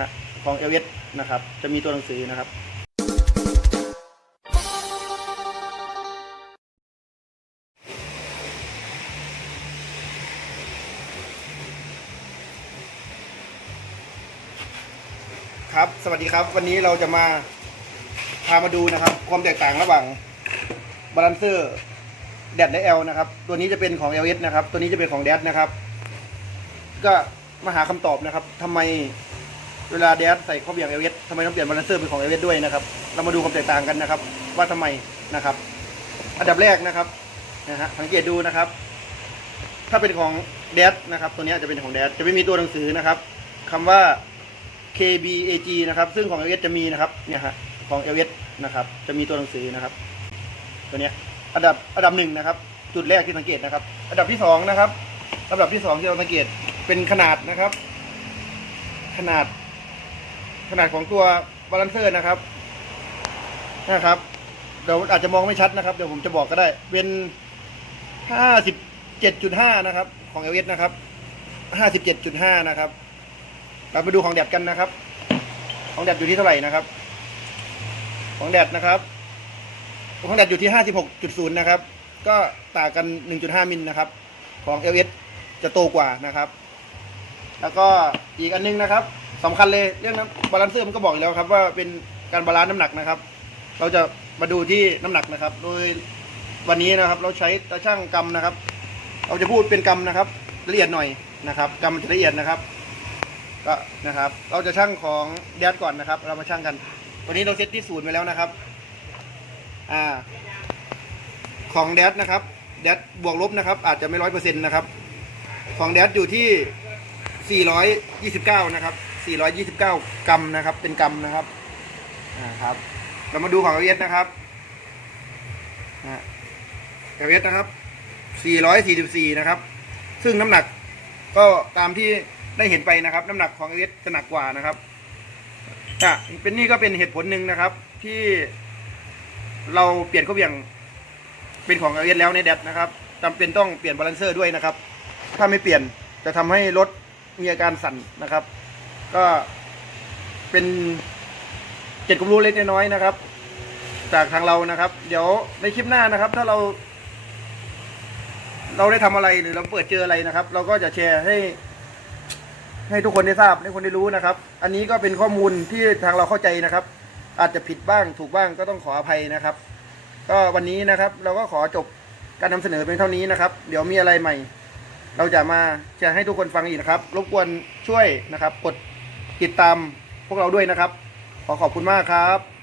ฮะของเอเวสนะครับ จะมีตัวหนังสือนะครับ ครับ สวัสดีครับ วันนี้เราจะมาพามาดูนะครับ ความแตกต่างระหว่างบาลานเซอร์แดดและเอลนะครับ ตัวนี้จะเป็นของ l s นะครับ ตัวนี้จะเป็นของแดดนะครับ ก็มาหาคำตอบนะครับทำไม เวลาแดดใส่ข้อเบี่ยง l s ทำไมต้องเปลี่ยนบาลานเซอร์เป็นของ l s ด้วยนะครับ เรามาดูความแตกต่างกันนะครับ ว่าทำไมนะครับ อันดับแรกนะครับนะฮะสังเกตดูนะครับ ถ้าเป็นของแดดนะครับ ตัวนี้จะเป็นของแดดจะไม่มีตัวหนังสือนะครับคำว่า KBAG นะครับ ซึ่งของ l s จะมีนะครับเนี่ยฮะของ l s นะครับ จะมีตัวหนังสือนะครับ ตัวนี้อันดับอันดับหนึ่งนะครับ จุดแรกที่สังเกตนะครับ อันดับที่สองนะครับอันดับที่สองที่เราสังเกตเป็นขนาดนะครับ ขนาด ขนาดของตัวบาลานเซอร์นะครับนะครับเดี๋ยวอาจจะมองไม่ชัดนะครับเดี๋ยวผมจะบอกก็ได้ เป็นห้าสิบเจ็ดจุดห้านะครับ ของเอเวสนะครับห้าสิบเจ็ดจุดห้านะครับเรามาดูของแดดกันนะครับ ของแดดอยู่ที่เท่าไหร่นะครับ ของแดดนะครับ ของแดดอยู่ที่ห้าสิบหกจุดศูนย์นะครับ ก็ต่างกันหนึ่งจุดห้ามิลนะครับ ของเอเจะโตกว่านะครับ แล้วก็อีกอันนึงนะครับ สำคัญเลยเรื่องน้ำบาลานเซอร์มันก็บอกอยู่แล้วครับ ว่าเป็นการบาลานซ์น้ำหนักนะครับ เราจะมาดูที่น้ำหนักนะครับ โดยวันนี้นะครับ เราใช้ตาช่างกำนะครับ เราจะพูดเป็นกำนะครับ ละเอียดหน่อยนะครับกำมันจะละเอียดนะครับ ก็นะครับ เราจะช่างของแดดก่อนนะครับ เรามาช่างกันวันนี้เราเซตที่ศูนย์ไปแล้วนะครับ อ่า ของแดดนะครับแดดบวกลบนะครับ อาจจะไม่ร้อยเปอร์เซ็นต์นะครับ ของแดดอยู่ที่ 429 นะครับ 429 กรัมนะครับ เป็นกรัมนะครับอ่าครับ เรามาดูของเอเวสนะครับอ่าเอเวสนะครับ 444 นะครับ ซึ่งน้ำหนักก็ตามที่ได้เห็นไปนะครับ น้ำหนักของเอเวสจะหนักกว่านะครับอะเป็นนี่ก็เป็นเหตุผลหนึ่งนะครับ ที่เราเปลี่ยนเข้าเบี่ยงเป็นของเอเวสแล้วในแดดนะครับจำเป็นต้องเปลี่ยนบาลานเซอร์ด้วยนะครับ ถ้าไม่เปลี่ยนจะทำให้รถมีอาการสั่นนะครับ ก็เป็นเจ็ดความรู้เล็กน้อยนะครับ จากทางเรานะครับ เดี๋ยวในคลิปหน้านะครับ ถ้าเรา เราได้ทำอะไรหรือเราเปิดเจออะไรนะครับ เราก็จะแชร์ให้ ให้ทุกคนได้ทราบให้คนได้รู้นะครับ อันนี้ก็เป็นข้อมูลที่ทางเราเข้าใจนะครับ อาจจะผิดบ้างถูกบ้างก็ต้องขออภัยนะครับ ก็วันนี้นะครับ เราก็ขอจบการนำเสนอเพียงเท่านี้นะครับ เดี๋ยวมีอะไรใหม่ เราจะมาแชร์ให้ทุกคนฟังอีกนะครับ รบกวนช่วยนะครับ กด ติดตามพวกเราด้วยนะครับ ขอขอบคุณมากครับ